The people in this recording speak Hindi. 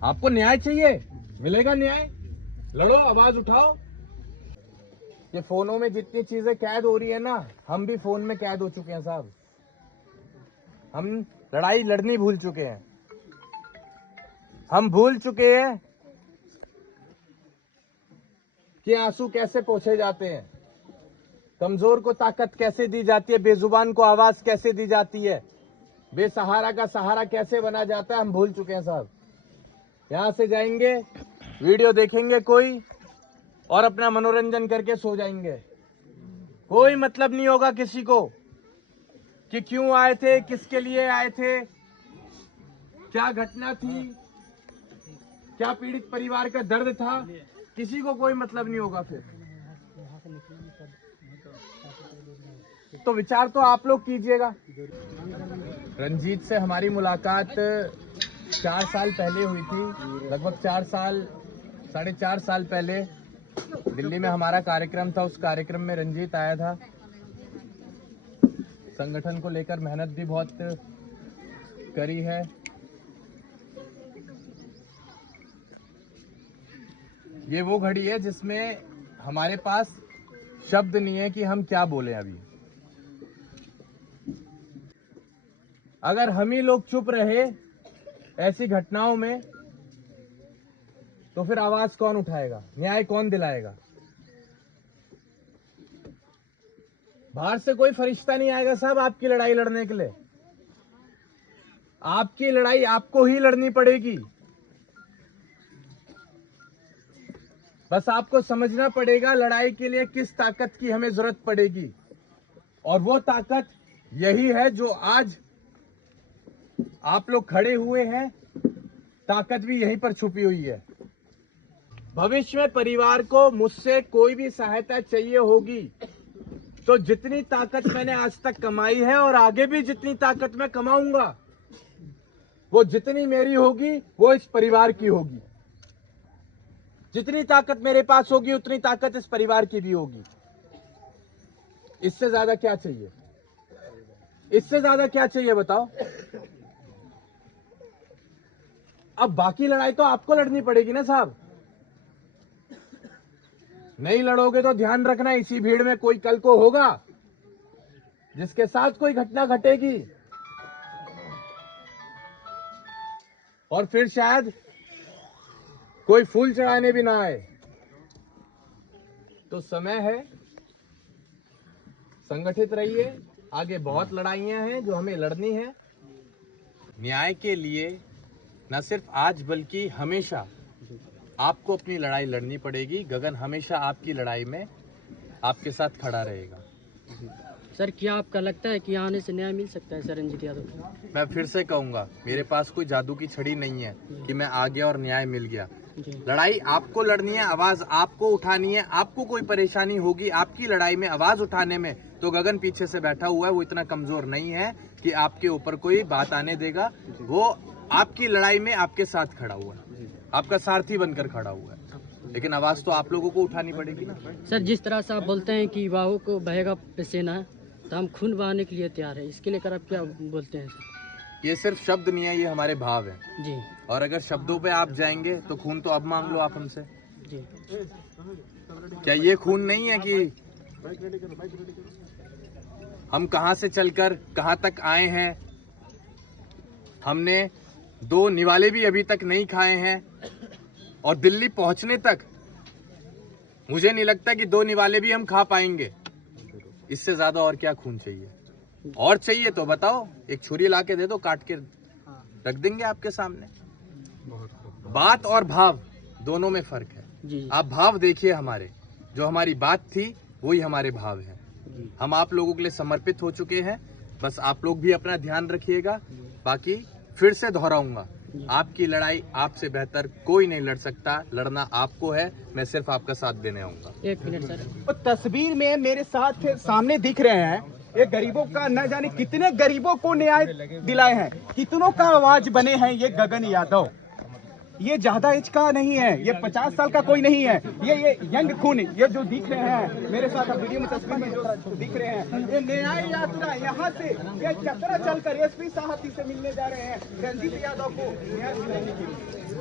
आपको न्याय चाहिए, मिलेगा न्याय, लड़ो, आवाज उठाओ। ये फोनों में जितनी चीजें कैद हो रही है ना, हम भी फोन में कैद हो चुके हैं साहब। हम लड़ाई लड़नी भूल चुके हैं। हम भूल चुके हैं कि आंसू कैसे पोंछे जाते हैं, कमजोर को ताकत कैसे दी जाती है, बेजुबान को आवाज कैसे दी जाती है, बेसहारा का सहारा कैसे बना जाता है। हम भूल चुके हैं साहब। यहां से जाएंगे, वीडियो देखेंगे कोई और अपना मनोरंजन करके सो जाएंगे। कोई मतलब नहीं होगा किसी को कि क्यों आए थे, किसके लिए आए थे, क्या घटना थी, क्या पीड़ित परिवार का दर्द था। किसी को कोई मतलब नहीं होगा। फिर तो विचार तो आप लोग कीजिएगा। रंजीत से हमारी मुलाकात 4 साल पहले हुई थी, लगभग 4 साल, 4.5 साल पहले दिल्ली में हमारा कार्यक्रम था। उस कार्यक्रम में रंजीत आया था। संगठन को लेकर मेहनत भी बहुत करी है। ये वो घड़ी है जिसमें हमारे पास शब्द नहीं है कि हम क्या बोलें। अभी अगर हम ही लोग चुप रहे ऐसी घटनाओं में, तो फिर आवाज कौन उठाएगा, न्याय कौन दिलाएगा। बाहर से कोई फरिश्ता नहीं आएगा साहब आपकी लड़ाई लड़ने के लिए। आपकी लड़ाई आपको ही लड़नी पड़ेगी। बस आपको समझना पड़ेगा लड़ाई के लिए किस ताकत की हमें जरूरत पड़ेगी, और वो ताकत यही है जो आज आप लोग खड़े हुए हैं। ताकत भी यहीं पर छुपी हुई है। भविष्य में परिवार को मुझसे कोई भी सहायता चाहिए होगी तो जितनी ताकत मैंने आज तक कमाई है और आगे भी जितनी ताकत मैं कमाऊंगा, वो जितनी मेरी होगी वो इस परिवार की होगी। जितनी ताकत मेरे पास होगी उतनी ताकत इस परिवार की भी होगी। इससे ज्यादा क्या चाहिए, इससे ज्यादा क्या चाहिए बताओ। अब बाकी लड़ाई तो आपको लड़नी पड़ेगी ना साहब। नहीं लड़ोगे तो ध्यान रखना, इसी भीड़ में कोई कल को होगा जिसके साथ कोई घटना घटेगी, और फिर शायद कोई फूल चढ़ाने भी ना आए। तो समय है, संगठित रहिए। आगे बहुत लड़ाइयां हैं जो हमें लड़नी है। न्याय के लिए न सिर्फ आज बल्कि हमेशा आपको अपनी लड़ाई लड़नी पड़ेगी। गगन हमेशा आपकी लड़ाई में आपके साथ खड़ा रहेगा। सर, क्या आपका लगता है कि आने से न्याय मिल सकता है सर रंजीत यादव को? मैं फिर से कहूंगा, मेरे पास कोई जादू की छड़ी नहीं है कि मैं आ गया और न्याय मिल गया। लड़ाई आपको लड़नी है, आवाज आपको उठानी है। आपको कोई परेशानी होगी आपकी लड़ाई में आवाज उठाने में, तो गगन पीछे से बैठा हुआ है, वो इतना कमजोर नहीं है कि आपके ऊपर कोई बात आने देगा। वो आपकी लड़ाई में आपके साथ खड़ा हुआ है, आपका सारथी बनकर खड़ा हुआ है। लेकिन आवाज तो आप लोगों को उठानी पड़ेगी ना सर। जिस तरह से आप बोलते हैं कि युवाओं को बहेगा पसीना, तो हम खून बहाने के लिए तैयार है, इसके लेकर आप क्या बोलते हैं सर? ये सिर्फ शब्द नहीं है, ये हमारे भाव है जी। और अगर शब्दों पे आप जाएंगे तो खून तो अब मांग लो आप हमसे। जी। क्या ये खून नहीं है कि हम कहां से चलकर कहां तक आए हैं। हमने 2 निवाले भी अभी तक नहीं खाए हैं, और दिल्ली पहुंचने तक मुझे नहीं लगता कि 2 निवाले भी हम खा पाएंगे। इससे ज्यादा और क्या खून चाहिए? और चाहिए तो बताओ, एक छुरी ला के दे दो, काट के रख देंगे आपके सामने। बात और भाव दोनों में फर्क है। जी। आप भाव देखिए, हमारे जो हमारी बात थी वही हमारे भाव है। हम आप लोगों के लिए समर्पित हो चुके हैं। बस आप लोग भी अपना ध्यान रखिएगा। बाकी फिर से दोहराऊंगा, आपकी लड़ाई आपसे बेहतर कोई नहीं लड़ सकता। लड़ना आपको है, मैं सिर्फ आपका साथ देने आऊंगा। 1 मिनट सर। तो तस्वीर में मेरे साथ सामने दिख रहे हैं, ये गरीबों का न जाने कितने गरीबों को न्याय दिलाए हैं, कितनों का आवाज बने हैं ये गगन यादव। ये ज्यादा एज का नहीं है, ये 50 साल का कोई नहीं है, ये यंग खून, ये जो दिख रहे हैं मेरे साथ वीडियो में तस्वीर में जो दिख रहे हैं, ये न्याय यात्रा यहाँ से ये चतरा चलकर एसपी साहब से मिलने जा रहे हैं रंजीत यादव को न्याय दिलाने के लिए।